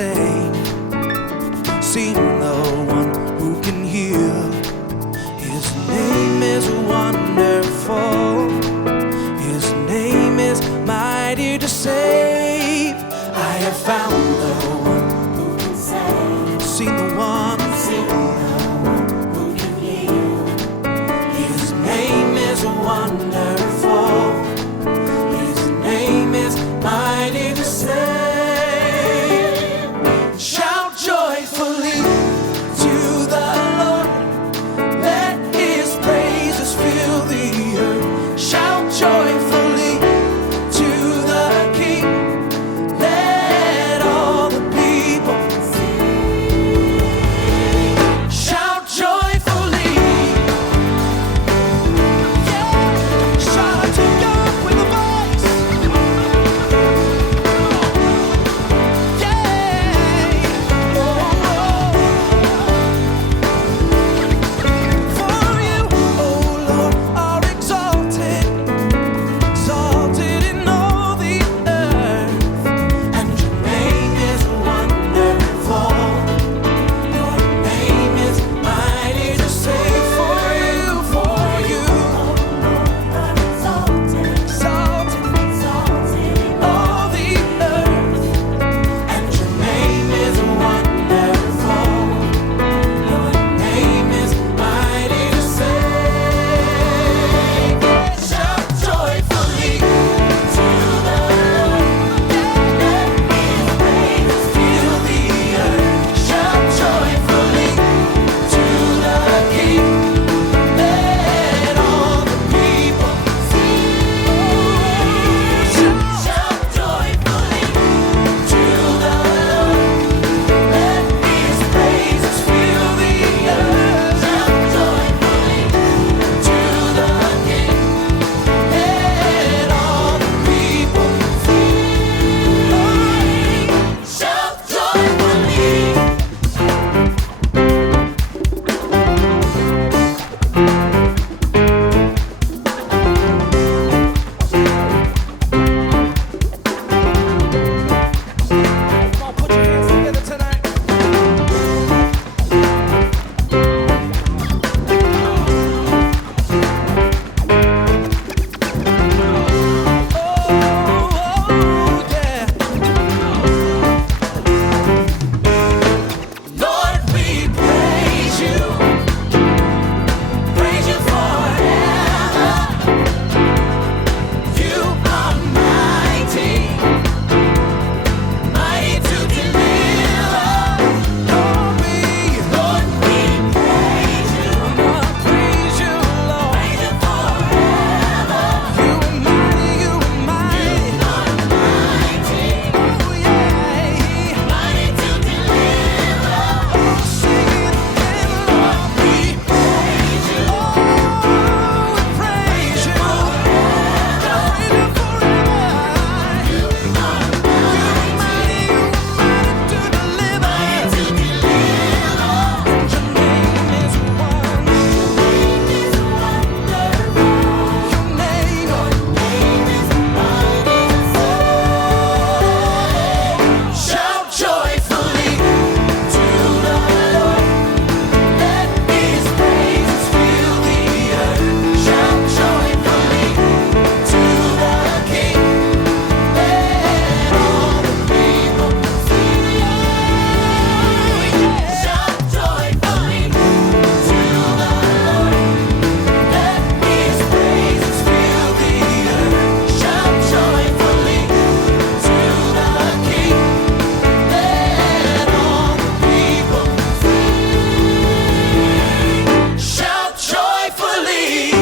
save. Seen the one who can heal. His name is wonderful. His name is mighty to save. I have found the one who can save. Seen the one who can heal. His name is wonderful. His name is mighty to save. Shout joyfully to the Lord. Let his praises fill the earth. Shout joyfully to the King. Let all the people sing. Shout joyfully. Yeah. Shout to God with a voice. Yeah. Oh. For you, oh Lord, are exalted, exalted in all the earth, and your name is wonderful. Your name is mighty to save. For you, exalted, exalted in all the earth, and your name is wonderful. Your name is mighty to save. Shout joyfully to the Lord. Let his praises fill the earth. Shout joyfully to the King. Let all the people sing. Shout joyfully to the Lord. Let his praises fill the earth. Shout joyfully to the King. Let all the people sing. Shout joyfully. Come on, put your hands together tonight. Oh, yeah. Lord, we praise you forever. You are mighty, mighty to deliver. Lord, we praise you, Lord. Praise you forever. You are mighty, you are mighty. Oh yeah, mighty to deliver. Oh, sing it again, Lord. We praise you. Oh, we praise you. Praise you forever. You are mighty, you are mighty to deliver. And your name is wonderful. Your name is mighty to save. Shout joyfully to the Lord. Let his praises fill the earth. Shout joyfully to the King. Let all the people sing. Shout joyfully to the Lord. Let his praises fill the earth. Shout joyfully to the King. Let all the people sing. Shout joyfully.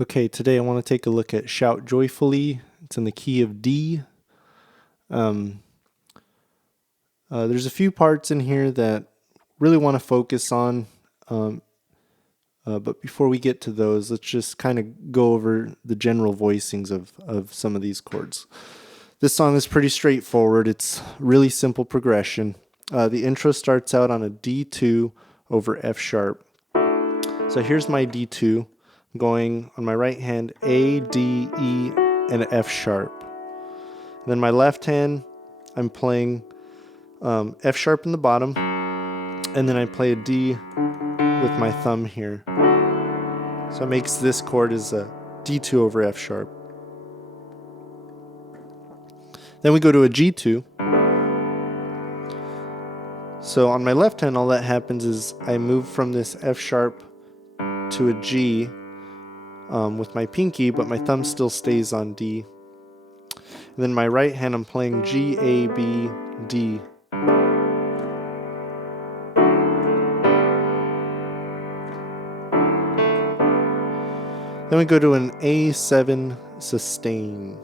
Okay, today I want to take a look at Shout Joyfully. It's in the key of D. There's a few parts in here that really want to focus on, but before we get to those, let's just kind of go over the general voicings of some of these chords. This song is pretty straightforward. It's really simple progression. The intro starts out on a D2 over F sharp. So here's my D2 going on my right hand, A, D, E, and F sharp. And then my left hand, I'm playing F sharp in the bottom, and then I play a D with my thumb here. So it makes this chord as a D2 over F sharp. Then we go to a G2. So on my left hand, all that happens is I move from this F sharp to a G with my pinky, but my thumb still stays on D. And then my right hand, I'm playing G, A, B, D. Then we go to an A7 sustain.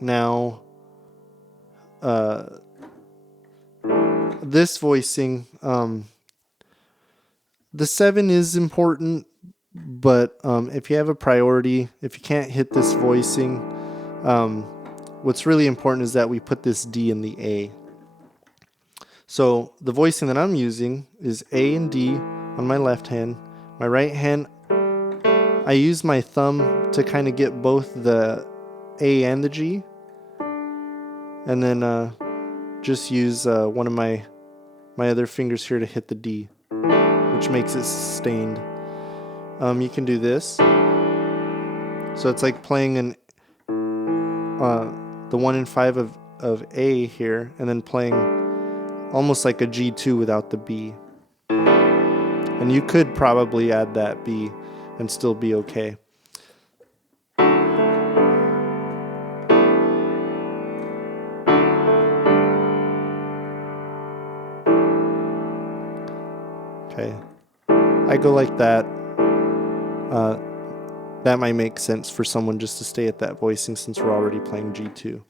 Now, this voicing, the 7 is important, but if you have a priority, if you can't hit this voicing, what's really important is that we put this D in the A. So the voicing that I'm using is A and D on my left hand. My right hand, I use my thumb to kind of get both the A and the G, and then just use one of my other fingers here to hit the D, which makes it sustained. You can do this. So it's like playing the 1 in 5 of A here, and then playing almost like a G2 without the B. And you could probably add that B and still be okay. Okay, I go like that. That might make sense for someone just to stay at that voicing since we're already playing G2.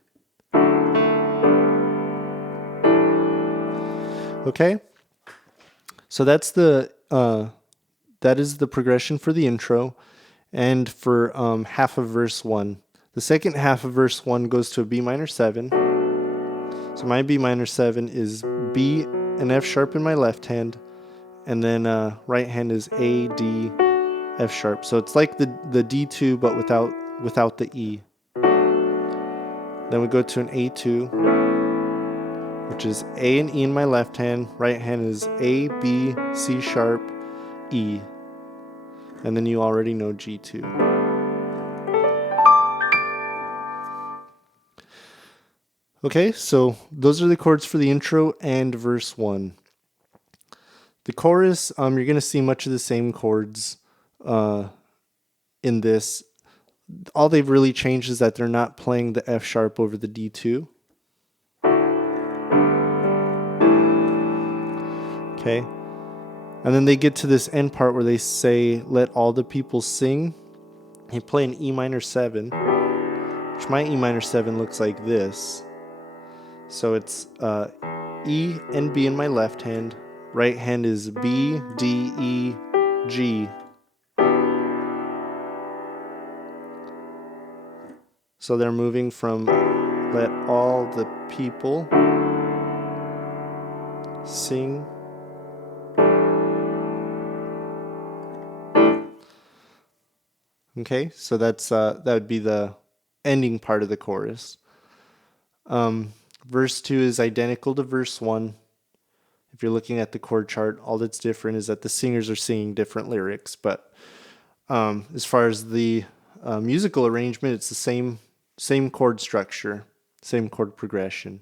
Okay, so that is the progression for the intro and for half of verse 1. The second half of verse 1 goes to a B minor 7. So my B minor 7 is B and F sharp in my left hand, and then right hand is A, D, F sharp. So it's like the D2 but without the E. Then we go to an A2, which is A and E in my left hand. Right hand is A, B, C sharp, E. And then you already know G2. Okay, so those are the chords for the intro and verse 1. The chorus, you're going to see much of the same chords in this. All they've really changed is that they're not playing the F sharp over the D2. Okay. And then they get to this end part where they say, "Let all the people sing." They play an E minor 7, which my E minor 7 looks like this. So it's E and B in my left hand. Right hand is B, D, E, G. So they're moving from "Let all the people sing." Okay, so that would be the ending part of the chorus. Verse 2 is identical to verse 1. If you're looking at the chord chart, all that's different is that the singers are singing different lyrics. But as far as the musical arrangement, it's the same chord structure, same chord progression.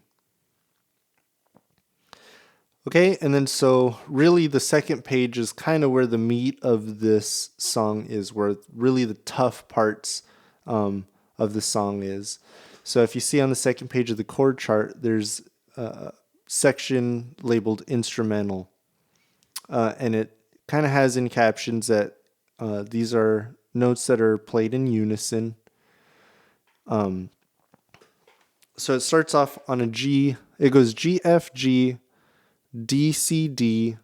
Okay, and then so really the second page is kind of where the meat of this song is, where really the tough parts of the song is. So if you see on the second page of the chord chart, there's a section labeled instrumental. And it kind of has in captions that these are notes that are played in unison. So it starts off on a G. It goes G, F, G, D, C, D,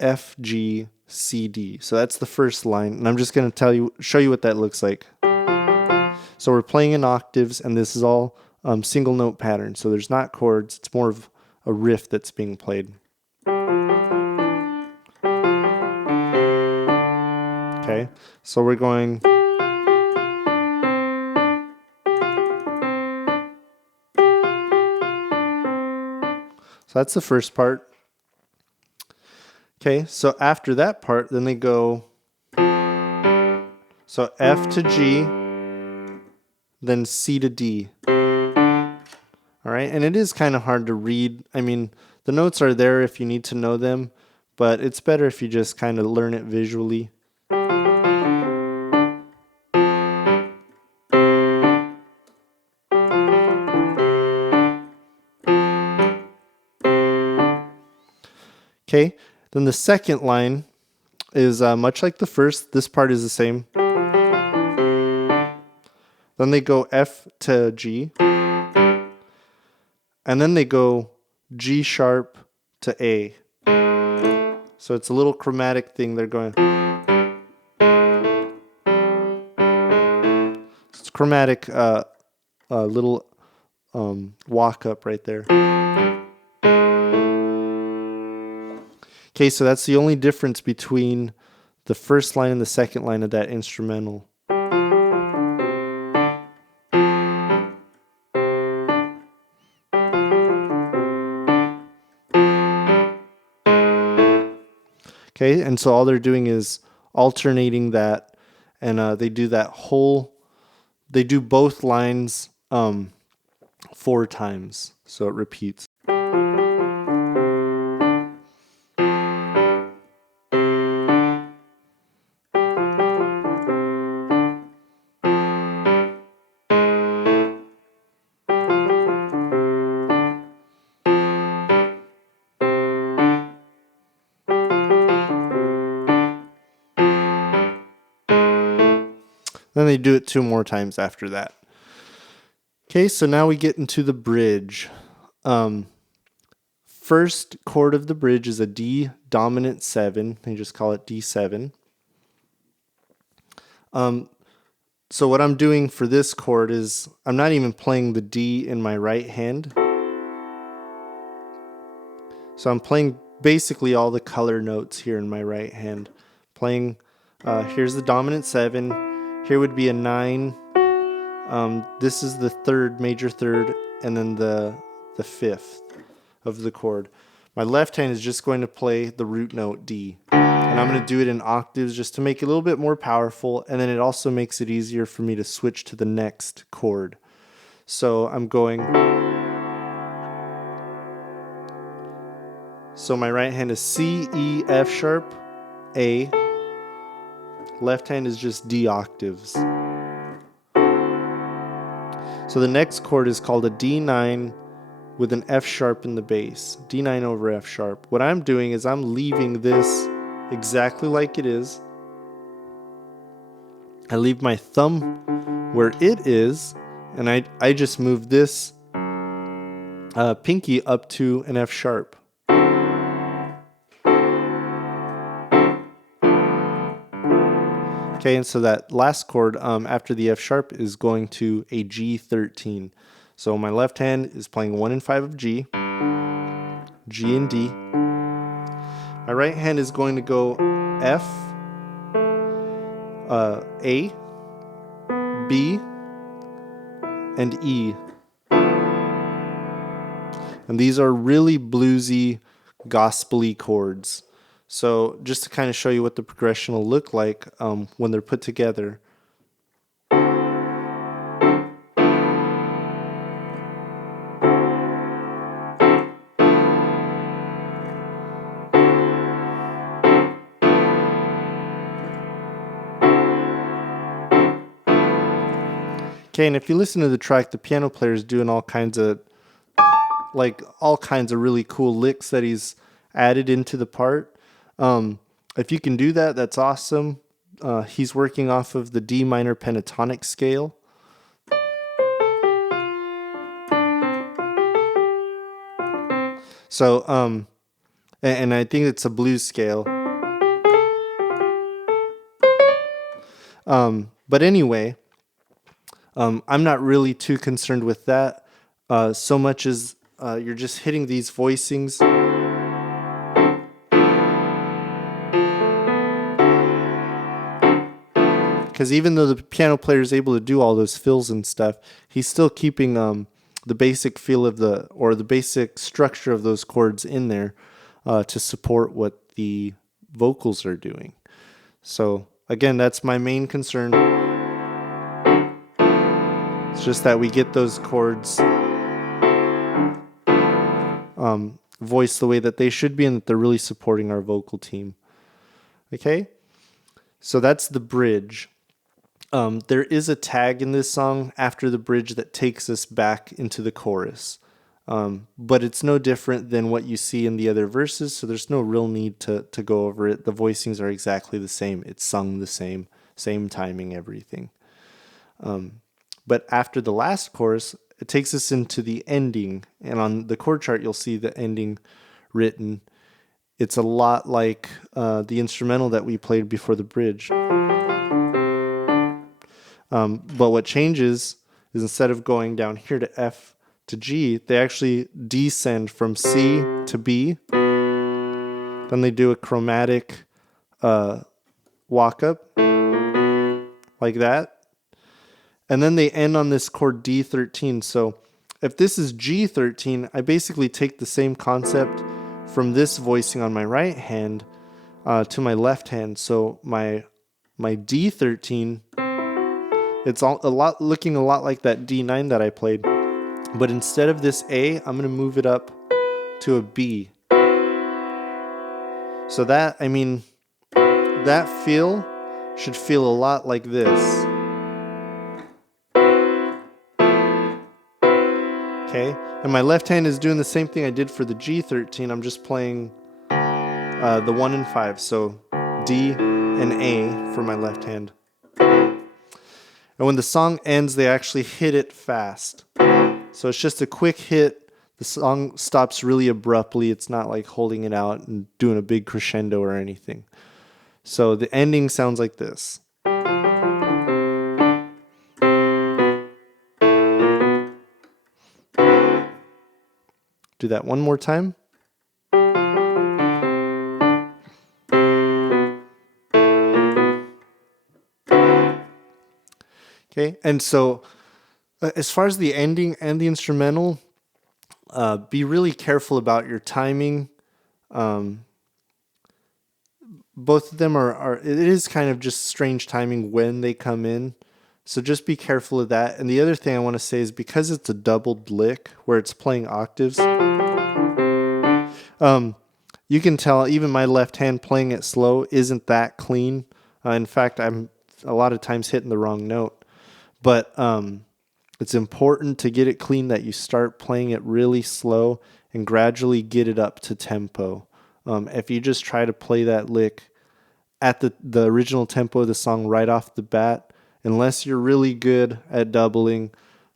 F, G, C, D. So that's the first line. And I'm just going to show you what that looks like. So we're playing in octaves, and this is all single note pattern. So there's not chords. It's more of a riff that's being played. Okay, so we're going So that's the first part. Okay, so after that part, then they go, so F to G, then C to D. All right, and it is kind of hard to read. I mean, the notes are there if you need to know them, but it's better if you just kind of learn it visually. Okay, then the second line is much like the first. This part is the same. Then they go F to G. And then they go G sharp to A. So it's a little chromatic thing they're going. It's chromatic, little walk up right there. Okay, so that's the only difference between the first line and the second line of that instrumental. Okay, and so all they're doing is alternating that, and they do both lines 4 times, so it repeats. Then they do it 2 more times after that. Okay, so now we get into the bridge. First chord of the bridge is a D dominant 7. They just call it D7. So what I'm doing for this chord is I'm not even playing the D in my right hand. So I'm playing basically all the color notes here in my right hand. Playing, here's the dominant 7. Here would be a 9. This is the third, major third, and then the fifth of the chord. My left hand is just going to play the root note D. And I'm going to do it in octaves just to make it a little bit more powerful, and then it also makes it easier for me to switch to the next chord. So I'm going... So my right hand is C, E, F sharp, A. Left hand is just D octaves. So the next chord is called a D9 with an F sharp in the bass. D9 over F sharp. What I'm doing is I'm leaving this exactly like it is. I leave my thumb where it is, and I just move this pinky up to an F sharp. Okay, and so that last chord after the F sharp is going to a G13. So my left hand is playing 1 and 5 of G, G and D. My right hand is going to go F, A, B, and E. And these are really bluesy, gospel-y chords. So just to kind of show you what the progression will look like when they're put together. Okay, and if you listen to the track, the piano player is doing all kinds of really cool licks that he's added into the part. If you can do that, that's awesome. He's working off of the D minor pentatonic scale. So, and I think it's a blues scale. But anyway, I'm not really too concerned with that so much as you're just hitting these voicings. Because even though the piano player is able to do all those fills and stuff, he's still keeping the basic feel of the basic structure of those chords in there to support what the vocals are doing. So again, that's my main concern. It's just that we get those chords voiced the way that they should be and that they're really supporting our vocal team. Okay? So that's the bridge. There is a tag in this song after the bridge that takes us back into the chorus. But it's no different than what you see in the other verses, so there's no real need to go over it. The voicings are exactly the same. It's sung the same timing, everything. But after the last chorus, it takes us into the ending, and on the chord chart, you'll see the ending written. It's a lot like the instrumental that we played before the bridge. But what changes is instead of going down here to F to G, they actually descend from C to B. Then they do a chromatic walk up like that. And then they end on this chord D13. So if this is G13, I basically take the same concept from this voicing on my right hand to my left hand. So my D13, it's looking a lot like that D9 that I played. But instead of this A, I'm going to move it up to a B. So that feel should feel a lot like this. Okay, and my left hand is doing the same thing I did for the G13. I'm just playing the 1 and 5, so D and A for my left hand. And when the song ends, they actually hit it fast. So it's just a quick hit. The song stops really abruptly. It's not like holding it out and doing a big crescendo or anything. So the ending sounds like this. Do that one more time. Okay, and so as far as the ending and the instrumental, be really careful about your timing. Both of them it is kind of just strange timing when they come in. So just be careful of that. And the other thing I want to say is because it's a doubled lick where it's playing octaves, you can tell even my left hand playing it slow isn't that clean. In fact, I'm a lot of times hitting the wrong note. But it's important to get it clean that you start playing it really slow and gradually get it up to tempo. If you just try to play that lick at the original tempo of the song right off the bat, unless you're really good at doubling,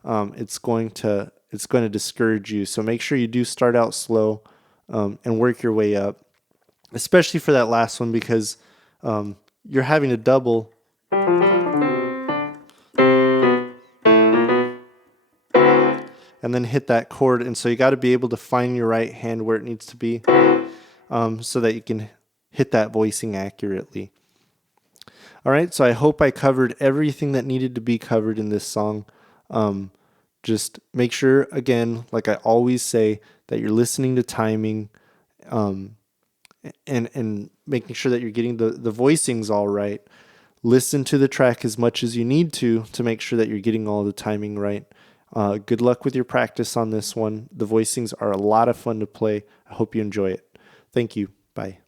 it's going to discourage you. So make sure you do start out slow and work your way up, especially for that last one because you're having to double. And then hit that chord, and so you got to be able to find your right hand where it needs to be, so that you can hit that voicing accurately. All right, so I hope I covered everything that needed to be covered in this song. Just make sure, again, like I always say, that you're listening to timing, and making sure that you're getting the voicings all right. Listen to the track as much as you need to make sure that you're getting all the timing right. Good luck with your practice on this one. The voicings are a lot of fun to play. I hope you enjoy it. Thank you. Bye.